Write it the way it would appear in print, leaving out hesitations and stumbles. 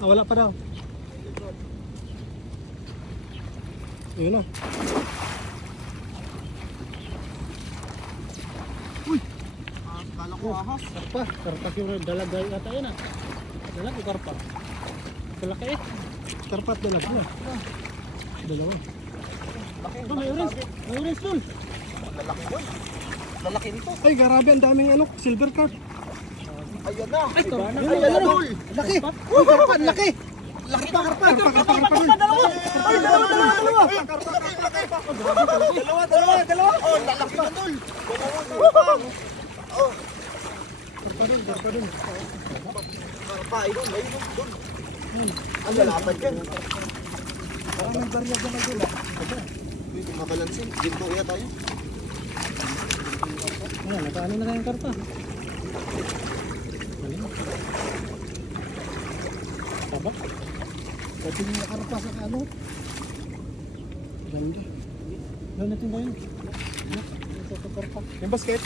Ah, wala pa daw. Ayun na. Kala ko ahas. Karpa. Karpa yung dalagay ata yun ah. Dalag o karpa? Kalaki eh. Karpa at dalag na. Dalawa. Laki. Oh, may orange. May orange doon. Lalaki boy. Lalaki nito. Ay, grabe ang daming ano, silver carp. Ayan na. Ay, Ayan ayun, na. ayun. Laki. Uy, karpa, ang laki. Laki pa. Karpa, dalawa. Ay, dalawa. Dalawa. Oh, lalaki na tol. Oh, Karpa dun. karpa. Ayun, doon. Ang lalaban dyan. Parang may barya dyan na dun. Uy, kumabalansin. Ginto kaya tayo. Ayan, nakaano na kayong karpa. Galing. Tabak. Pwede yung karpa sa ano. Ganda. Ganda natin ba yun? Ito karpa. Yung basket.